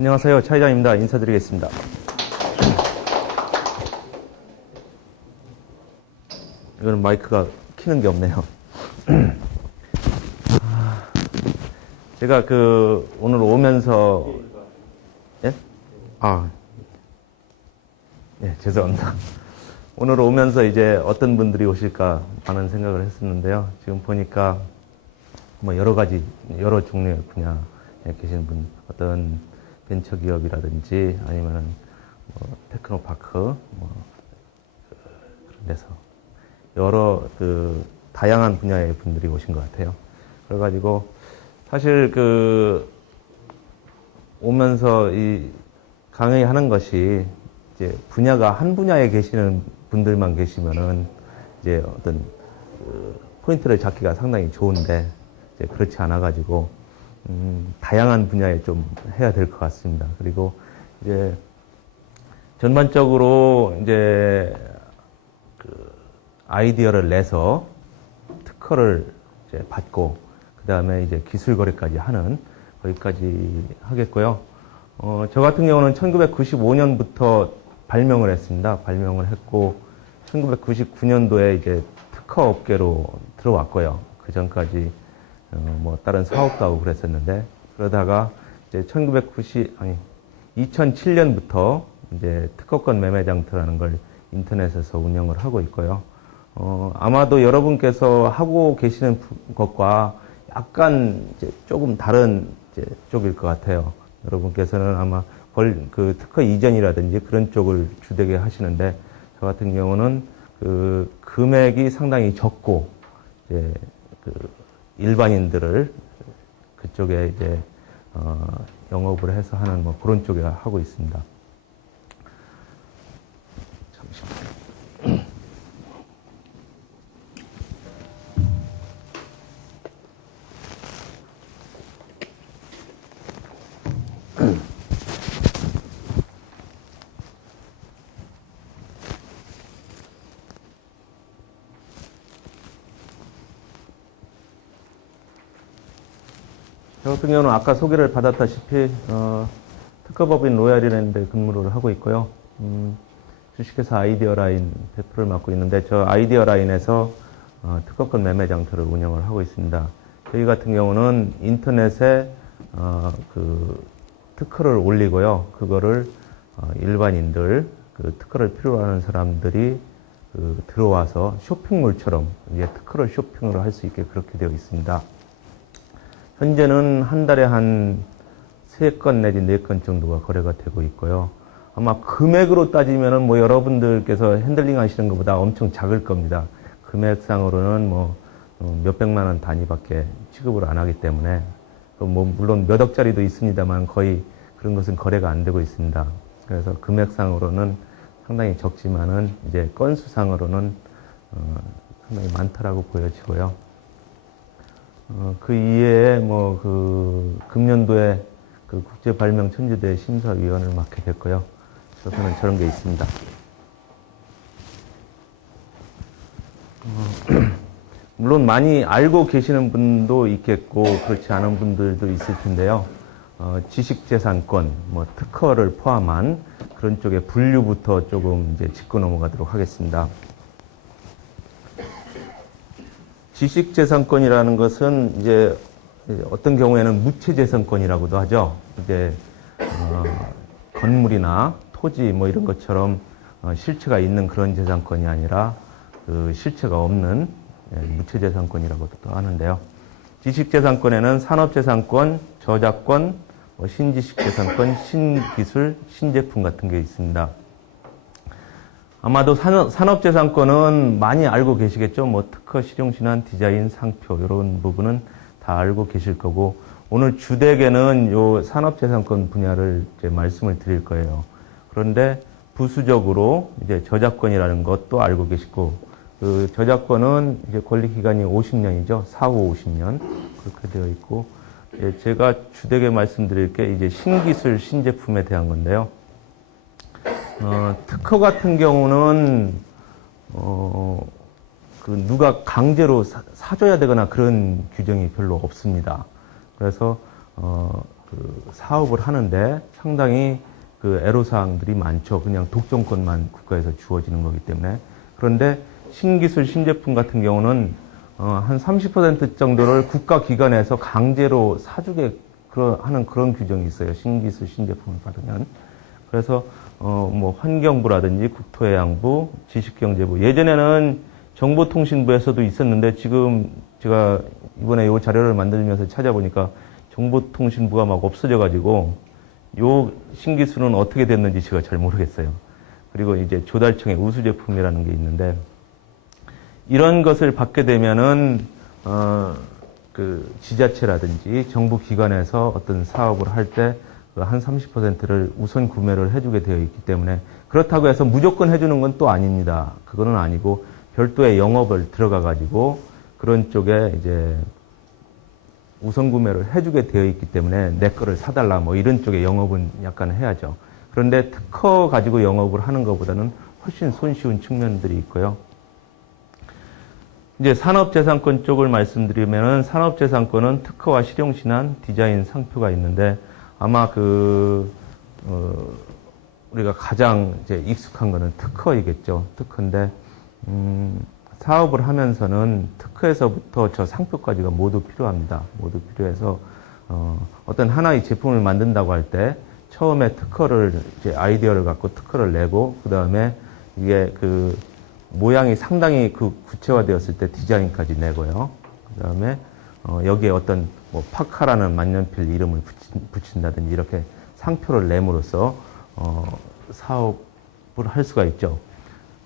안녕하세요. 차 이장입니다. 인사드리겠습니다. 이거는 마이크가 키는 게 없네요. 제가 오늘 오면서, 예? 예, 죄송합니다. 오늘 오면서 이제 어떤 분들이 오실까 하는 생각을 했었는데요. 지금 보니까 뭐 여러 가지, 여러 종류의 분야에 계신 분, 어떤 벤처기업이라든지 아니면은 뭐 테크노파크, 그런 데서 여러 다양한 분야의 분들이 오신 것 같아요. 그래가지고 사실 오면서 이 강의하는 것이 이제 분야가 한 분야에 계시는 분들만 계시면은 이제 어떤 포인트를 잡기가 상당히 좋은데 이제 그렇지 않아가지고 다양한 분야에 좀 해야 될 것 같습니다. 그리고 이제 전반적으로 이제 아이디어를 내서 특허를 이제 받고 그 다음에 이제 기술 거래까지 하는 거기까지 하겠고요. 저 같은 경우는 1995년부터 발명을 했습니다. 발명을 했고 1999년도에 이제 특허 업계로 들어왔고요. 그 전까지 뭐 다른 사업도 하고 그랬었는데 그러다가 이제 2007년부터 이제 특허권 매매장터라는 걸 인터넷에서 운영을 하고 있고요. 아마도 여러분께서 하고 계시는 것과 약간 이제 조금 다른 이제 쪽일 것 같아요. 여러분께서는 아마 특허 이전이라든지 그런 쪽을 주되게 하시는데 저 같은 경우는 금액이 상당히 적고 이제 일반인들을 그쪽에 이제 영업을 해서 하는 뭐 그런 쪽에 하고 있습니다. 잠시만요. 저 같은 경우는 아까 소개를 받았다시피 특허법인 로얄이라는 데 근무를 하고 있고요. 주식회사 아이디어라인 대표를 맡고 있는데 저 아이디어라인에서 특허권 매매장터를 운영을 하고 있습니다. 저희 같은 경우는 인터넷에 특허를 올리고요. 그거를 일반인들 특허를 필요로 하는 사람들이 들어와서 쇼핑몰처럼 이제 특허를 쇼핑을 할 수 있게 그렇게 되어 있습니다. 현재는 한 달에 한 3건 내지 4건 정도가 거래가 되고 있고요. 아마 금액으로 따지면은 뭐 여러분들께서 핸들링 하시는 것보다 엄청 작을 겁니다. 금액상으로는 뭐 몇백만 원 단위밖에 취급을 안 하기 때문에 뭐 물론 몇 억짜리도 있습니다만 거의 그런 것은 거래가 안 되고 있습니다. 그래서 금액상으로는 상당히 적지만은 이제 건수상으로는 상당히 많다라고 보여지고요. 그 이외에 금년도에 국제 발명 천재대 심사위원을 맡게 됐고요. 저는 저런 게 있습니다. 물론 많이 알고 계시는 분도 있겠고 그렇지 않은 분들도 있을 텐데요. 지식재산권, 특허를 포함한 그런 쪽의 분류부터 조금 이제 짚고 넘어가도록 하겠습니다. 지식재산권이라는 것은 이제 어떤 경우에는 무체재산권이라고도 하죠. 이제 건물이나 토지 뭐 이런 것처럼 실체가 있는 그런 재산권이 아니라 실체가 없는 무체재산권이라고도 하는데요. 지식재산권에는 산업재산권, 저작권, 신지식재산권, 신기술, 신제품 같은 게 있습니다. 아마도 산업재산권은 많이 알고 계시겠죠. 특허, 실용신안, 디자인, 상표 이런 부분은 다 알고 계실 거고 오늘 주되게는 요 산업재산권 분야를 이제 말씀을 드릴 거예요. 그런데 부수적으로 이제 저작권이라는 것도 알고 계시고 저작권은 이제 권리기간이 50년이죠. 사후 50년 그렇게 되어 있고 제가 주되게 말씀드릴 게 이제 신기술, 신제품에 대한 건데요. 특허 같은 경우는, 누가 강제로 사줘야 되거나 그런 규정이 별로 없습니다. 그래서, 그 사업을 하는데 상당히 그 애로사항들이 많죠. 그냥 독점권만 국가에서 주어지는 거기 때문에. 그런데 신기술, 신제품 같은 경우는 한 30% 정도를 국가기관에서 강제로 사주게 하는 그런 규정이 있어요. 신기술, 신제품을 받으면. 그래서 뭐 환경부라든지 국토해양부, 지식경제부. 예전에는 정보통신부에서도 있었는데 지금 제가 이번에 이 자료를 만들면서 찾아보니까 정보통신부가 막 없어져가지고 요 신기술은 어떻게 됐는지 제가 잘 모르겠어요. 그리고 이제 조달청의 우수제품이라는 게 있는데 이런 것을 받게 되면은 그 지자체라든지 정부 기관에서 어떤 사업을 할 때 한 30%를 우선 구매를 해주게 되어 있기 때문에 그렇다고 해서 무조건 해주는 건 또 아닙니다. 그거는 아니고 별도의 영업을 들어가 가지고 그런 쪽에 이제 우선 구매를 해주게 되어 있기 때문에 내 거를 사달라 뭐 이런 쪽의 영업은 약간 해야죠. 그런데 특허 가지고 영업을 하는 것보다는 훨씬 손쉬운 측면들이 있고요. 이제 산업재산권 쪽을 말씀드리면은 산업재산권은 특허와 실용신안, 디자인, 상표가 있는데 아마 우리가 가장 이제 익숙한 거는 특허이겠죠. 특허인데 사업을 하면서는 특허에서부터 저 상표까지가 모두 필요합니다. 모두 필요해서 어떤 하나의 제품을 만든다고 할 때 처음에 특허를 이제 아이디어를 갖고 특허를 내고 그 다음에 이게 그 모양이 상당히 그 구체화되었을 때 디자인까지 내고요. 그 다음에 여기에 어떤 뭐 파카라는 만년필 이름을 붙인다든지 이렇게 상표를 내므로써 사업을 할 수가 있죠.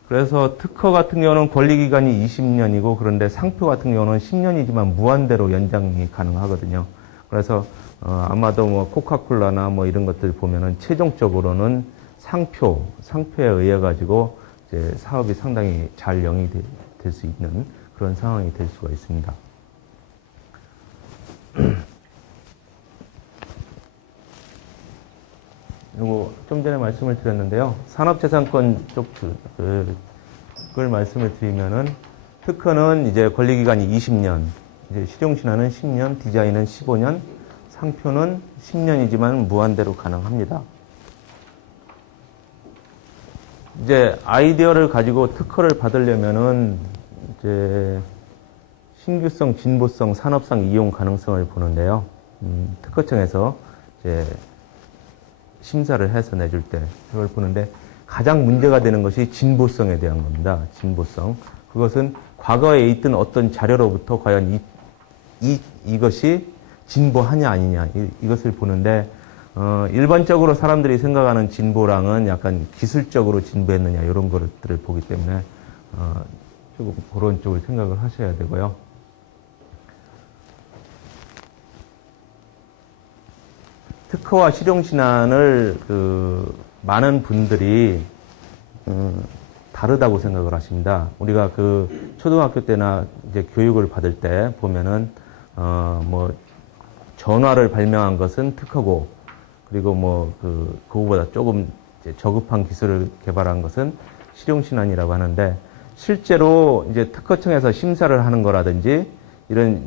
그래서 특허 같은 경우는 권리기간이 20년이고 그런데 상표 같은 경우는 10년이지만 무한대로 연장이 가능하거든요. 그래서 아마도 뭐 코카콜라나 뭐 이런 것들 보면은 최종적으로는 상표에 의해 가지고 이제 사업이 상당히 잘 영위 될 수 있는 그런 상황이 될 수가 있습니다. 요거 좀 전에 말씀을 드렸는데요. 산업재산권 쪽 그걸 말씀을 드리면은 특허는 이제 권리기간이 20년, 이제 실용신안은 10년, 디자인은 15년, 상표는 10년이지만 무한대로 가능합니다. 이제 아이디어를 가지고 특허를 받으려면은 이제 신규성, 진보성, 산업상 이용 가능성을 보는데요. 특허청에서 이제 심사를 해서 내줄 때 그걸 보는데 가장 문제가 되는 것이 진보성에 대한 겁니다. 진보성. 그것은 과거에 있던 어떤 자료로부터 과연 이것이 진보하냐 아니냐 이것을 보는데 일반적으로 사람들이 생각하는 진보랑은 약간 기술적으로 진보했느냐 이런 것들을 보기 때문에 조금 그런 쪽을 생각을 하셔야 되고요. 특허와 실용신안을 많은 분들이 다르다고 생각을 하십니다. 우리가 초등학교 때나 이제 교육을 받을 때 보면은 뭐 전화를 발명한 것은 특허고 그리고 그거보다 조금 이제 저급한 기술을 개발한 것은 실용신안이라고 하는데 실제로 이제 특허청에서 심사를 하는 거라든지 이런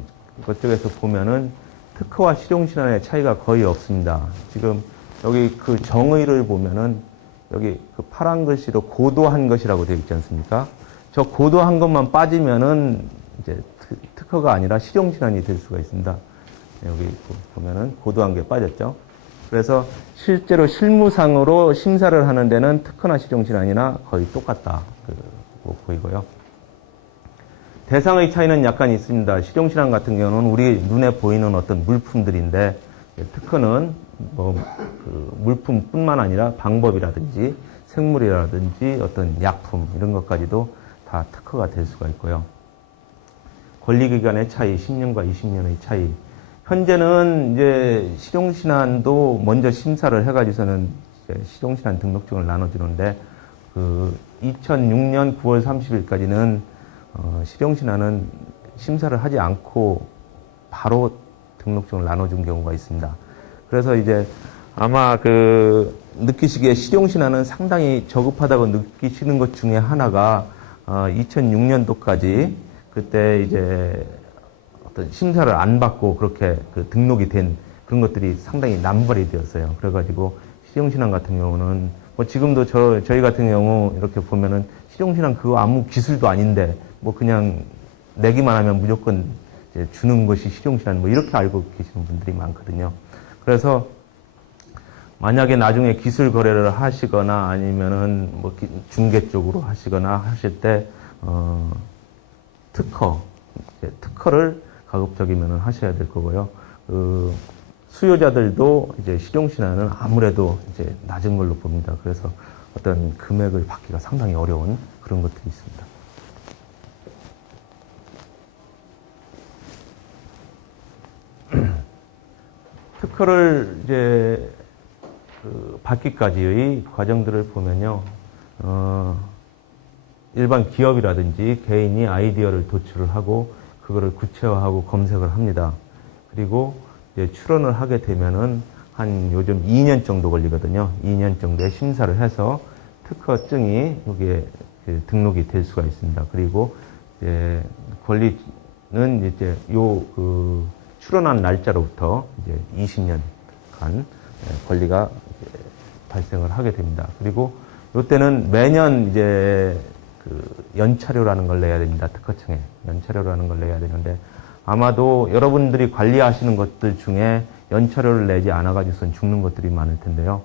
것 쪽에서 보면은 특허와 실용신안의 차이가 거의 없습니다. 지금 여기 정의를 보면은 여기 파란 글씨로 고도한 것이라고 되어 있지 않습니까? 저 고도한 것만 빠지면은 이제 특허가 아니라 실용신안이 될 수가 있습니다. 여기 보면은 고도한 게 빠졌죠. 그래서 실제로 실무상으로 심사를 하는 데는 특허나 실용신안이나 거의 똑같다 보이고요. 대상의 차이는 약간 있습니다. 실용신안 같은 경우는 우리 눈에 보이는 어떤 물품들인데 특허는 물품뿐만 아니라 방법이라든지 생물이라든지 어떤 약품 이런 것까지도 다 특허가 될 수가 있고요. 권리기간의 차이, 10년과 20년의 차이. 현재는 이제 실용신안도 먼저 심사를 해가지고서는 실용신안 등록증을 나눠주는데 2006년 9월 30일까지는 실용신안은 심사를 하지 않고 바로 등록증을 나눠준 경우가 있습니다. 그래서 이제 아마 느끼시기에 실용신안은 상당히 저급하다고 느끼시는 것 중에 하나가 2006년도까지 그때 이제 어떤 심사를 안 받고 그렇게 등록이 된 그런 것들이 상당히 남발이 되었어요. 그래가지고 실용신앙 같은 경우는 뭐 지금도 저희 같은 경우 이렇게 보면은 실용신앙 그거 아무 기술도 아닌데 뭐 그냥 내기만 하면 무조건 이제 주는 것이 실용신앙 뭐 이렇게 알고 계시는 분들이 많거든요. 그래서 만약에 나중에 기술 거래를 하시거나 아니면은 뭐 중개 쪽으로 하시거나 하실 때 특허를 가급적이면은 하셔야 될 거고요. 수요자들도 이제 실용신안은 아무래도 이제 낮은 걸로 봅니다. 그래서 어떤 금액을 받기가 상당히 어려운 그런 것들이 있습니다. 특허를 이제 받기까지의 과정들을 보면요, 일반 기업이라든지 개인이 아이디어를 도출을 하고 그거를 구체화하고 검색을 합니다. 그리고 이제 출원을 하게 되면은 한 요즘 2년 정도 걸리거든요. 2년 정도의 심사를 해서 특허증이 여기에 등록이 될 수가 있습니다. 그리고 이제 권리는 이제 출원한 날짜로부터 이제 20년간 권리가 발생을 하게 됩니다. 그리고 이때는 매년 이제 연차료라는 걸 내야 됩니다. 특허청에 연차료라는 걸 내야 되는데 아마도 여러분들이 관리하시는 것들 중에 연차료를 내지 않아가지고선 죽는 것들이 많을 텐데요.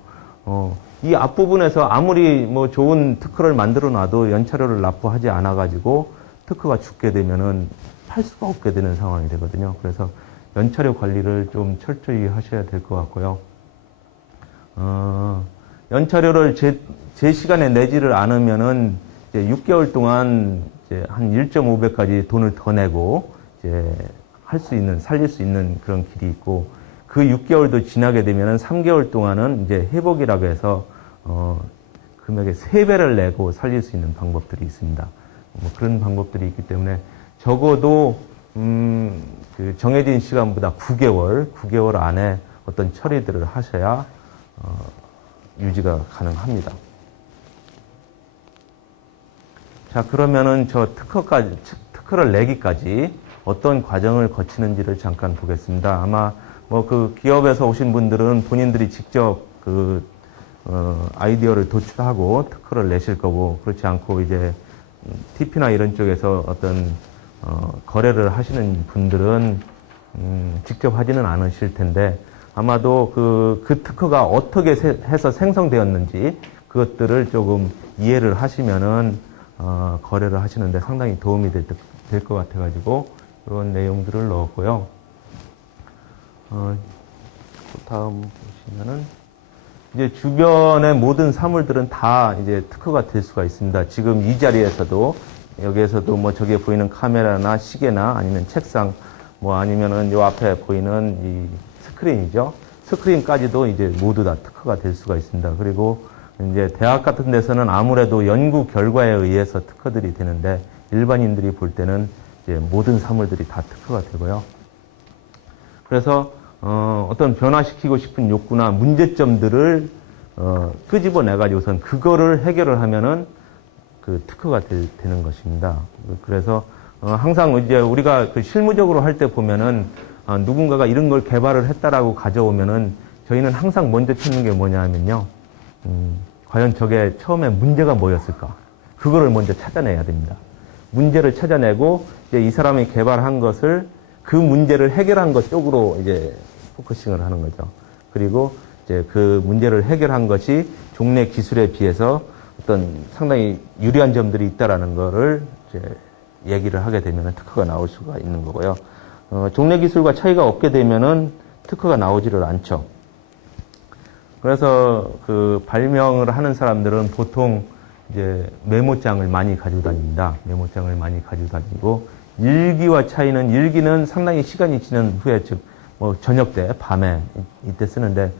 이 앞부분에서 아무리 뭐 좋은 특허를 만들어 놔도 연차료를 납부하지 않아가지고 특허가 죽게 되면은 팔 수가 없게 되는 상황이 되거든요. 그래서 연차료 관리를 좀 철저히 하셔야 될 것 같고요. 연차료를 제 시간에 내지를 않으면은 이제 6개월 동안 이제 한 1.5배까지 돈을 더 내고 이제 살릴 수 있는 그런 길이 있고 그 6개월도 지나게 되면은 3개월 동안은 이제 회복이라고 해서 금액의 3배를 내고 살릴 수 있는 방법들이 있습니다. 뭐 그런 방법들이 있기 때문에 적어도 그 정해진 시간보다 9개월 안에 어떤 처리들을 하셔야 유지가 가능합니다. 자, 그러면은 저 특허를 내기까지 어떤 과정을 거치는지를 잠깐 보겠습니다. 아마 뭐 그 기업에서 오신 분들은 본인들이 직접 아이디어를 도출하고 특허를 내실 거고 그렇지 않고 이제 TP나 이런 쪽에서 어떤 거래를 하시는 분들은 직접 하지는 않으실 텐데 아마도 그 특허가 어떻게 해서 생성되었는지 그것들을 조금 이해를 하시면은 거래를 하시는데 상당히 도움이 될 것 같아가지고 이런 내용들을 넣었고요. 다음 보시면은 이제 주변의 모든 사물들은 다 이제 특허가 될 수가 있습니다. 지금 이 자리에서도 여기에서도 뭐 저기에 보이는 카메라나 시계나 아니면 책상 뭐 아니면은 요 앞에 보이는 이 스크린이죠. 스크린까지도 이제 모두 다 특허가 될 수가 있습니다. 그리고 이제 대학 같은 데서는 아무래도 연구 결과에 의해서 특허들이 되는데 일반인들이 볼 때는 이제 모든 사물들이 다 특허가 되고요. 그래서 어떤 변화시키고 싶은 욕구나 문제점들을 끄집어내가지고선 그거를 해결을 하면은 그 특허가 되는 것입니다. 그래서 항상 이제 우리가 그 실무적으로 할 때 보면은 누군가가 이런 걸 개발을 했다라고 가져오면은 저희는 항상 먼저 찾는 게 뭐냐 하면요. 과연 저게 처음에 문제가 뭐였을까? 그거를 먼저 찾아내야 됩니다. 문제를 찾아내고 이제 이 사람이 개발한 것을 그 문제를 해결한 것 쪽으로 이제 포커싱을 하는 거죠. 그리고 이제 그 문제를 해결한 것이 종래 기술에 비해서 어떤 상당히 유리한 점들이 있다라는 거를 이제 얘기를 하게 되면 특허가 나올 수가 있는 거고요. 종래 기술과 차이가 없게 되면은 특허가 나오지를 않죠. 그래서 그 발명을 하는 사람들은 보통 이제 메모장을 많이 가지고 다닙니다. 메모장을 많이 가지고 다니고 일기와 차이는 일기는 상당히 시간이 지난 후에 즉 뭐 저녁 때 밤에 이때 쓰는데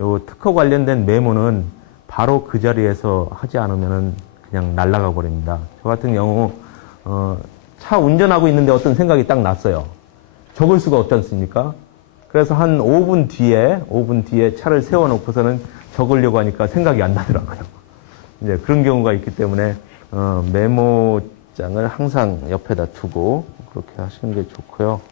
요 특허 관련된 메모는 바로 그 자리에서 하지 않으면은 그냥 날아가 버립니다. 저 같은 경우 차 운전하고 있는데 어떤 생각이 딱 났어요. 적을 수가 없지 않습니까? 그래서 한 5분 뒤에 차를 세워놓고서는 적으려고 하니까 생각이 안 나더라고요. 이제 그런 경우가 있기 때문에 메모장을 항상 옆에다 두고 그렇게 하시는 게 좋고요.